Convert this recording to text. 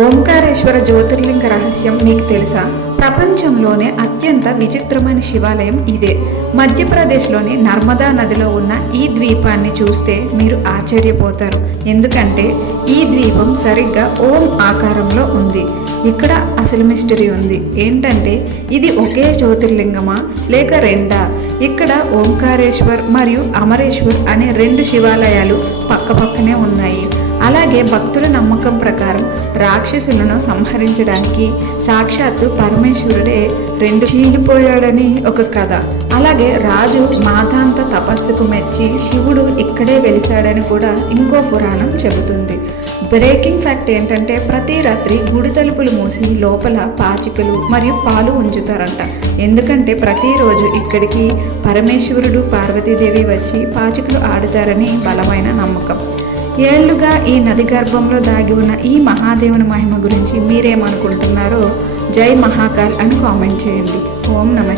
ఓంకారేశ్వర జ్యోతిర్లింగ రహస్యం మీకు తెలుసా? ప్రపంచంలోనే అత్యంత విచిత్రమైన శివాలయం ఇదే. మధ్యప్రదేశ్లోని నర్మదా నదిలో ఉన్న ఈ ద్వీపాన్ని చూస్తే మీరు ఆశ్చర్యపోతారు. ఎందుకంటే ఈ ద్వీపం సరిగ్గా ఓం ఆకారంలో ఉంది. ఇక్కడ అసలు మిస్టరీ ఉంది. ఏంటంటే ఇది ఒకే జ్యోతిర్లింగమా లేక రెండా? ఇక్కడ ఓంకారేశ్వర్ మరియు అమరేశ్వర్ అనే రెండు శివాలయాలు పక్కపక్కనే ఉన్నాయి. అలాగే భక్తుల నమ్మకం ప్రకారం రాక్షసులను సంహరించడానికి సాక్షాత్తు పరమేశ్వరుడే రెండు చీలిపోయాడని ఒక కథ. అలాగే రాజు మాతాంత తపస్సుకు మెచ్చి శివుడు ఇక్కడే వెలిశాడని కూడా ఇంకో పురాణం చెబుతుంది. బ్రేకింగ్ ఫ్యాక్ట్ ఏంటంటే ప్రతి రాత్రి గుడి తలుపులు మూసి లోపల పాచికలు మరియు పాలు ఉంచుతారంట. ఎందుకంటే ప్రతిరోజు ఇక్కడికి పరమేశ్వరుడు పార్వతీదేవి వచ్చి పాచికలు ఆడుతారని బలమైన నమ్మకం. ఏళ్లుగా ఈ నది గర్భంలో దాగి ఉన్న ఈ మహాదేవుని మహిమ గురించి మీరేమనుకుంటున్నారో జై మహాకాల్ అని కామెంట్ చేయండి. ఓం నమః.